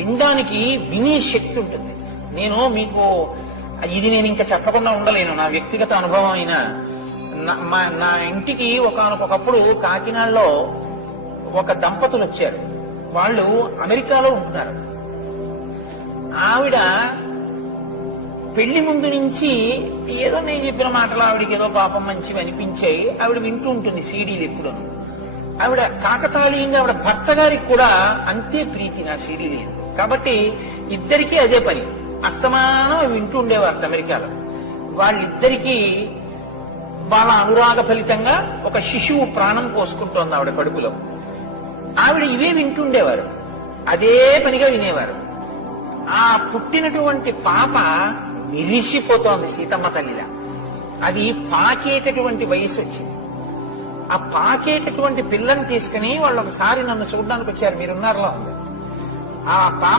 వినడానికి వినే శక్తి ఉంటుంది. నేను మీకు ఇది నేను ఇంకా చెప్పకుండా ఉండలేను, నా వ్యక్తిగత అనుభవం అయినా. నా ఇంటికి ఒకనొకప్పుడు కాకినాడలో ఒక దంపతులు వచ్చారు. వాళ్ళు అమెరికాలో ఉంటున్నారు. ఆవిడ పెళ్లి ముందు నుంచి ఏదో నేను చెప్పిన మాటలు ఆవిడకి ఏదో పాపం మంచివి అనిపించాయి. ఆవిడ వింటూ ఉంటుంది సీడీలు ఎప్పుడు. ఆవిడ కాకతాళీయంగా ఆవిడ భర్త గారికి కూడా అంతే ప్రీతి నా సీడీలు. కాబట్టి ఇద్దరికీ అదే పని, అస్తమానం వింటూ ఉండేవారు అమెరికాలో. వాళ్ళిద్దరికీ వాళ్ళ అనురాగ ఫలితంగా ఒక శిశువు ప్రాణం పోసుకుంటోంది ఆవిడ కడుపులో. ఆవిడ ఇవే వింటుండేవారు, అదే పనిగా వినేవారు. ఆ పుట్టినటువంటి పాప నిరిసిపోతోంది సీతమ్మ తల్లిలా. అది పాకేటటువంటి వయసు వచ్చింది. ఆ పాకేటటువంటి పిల్లని తీసుకుని వాళ్ళు ఒకసారి నన్ను చూడడానికి వచ్చారు, మీరున్నారులో ఉంది. ఆ పాప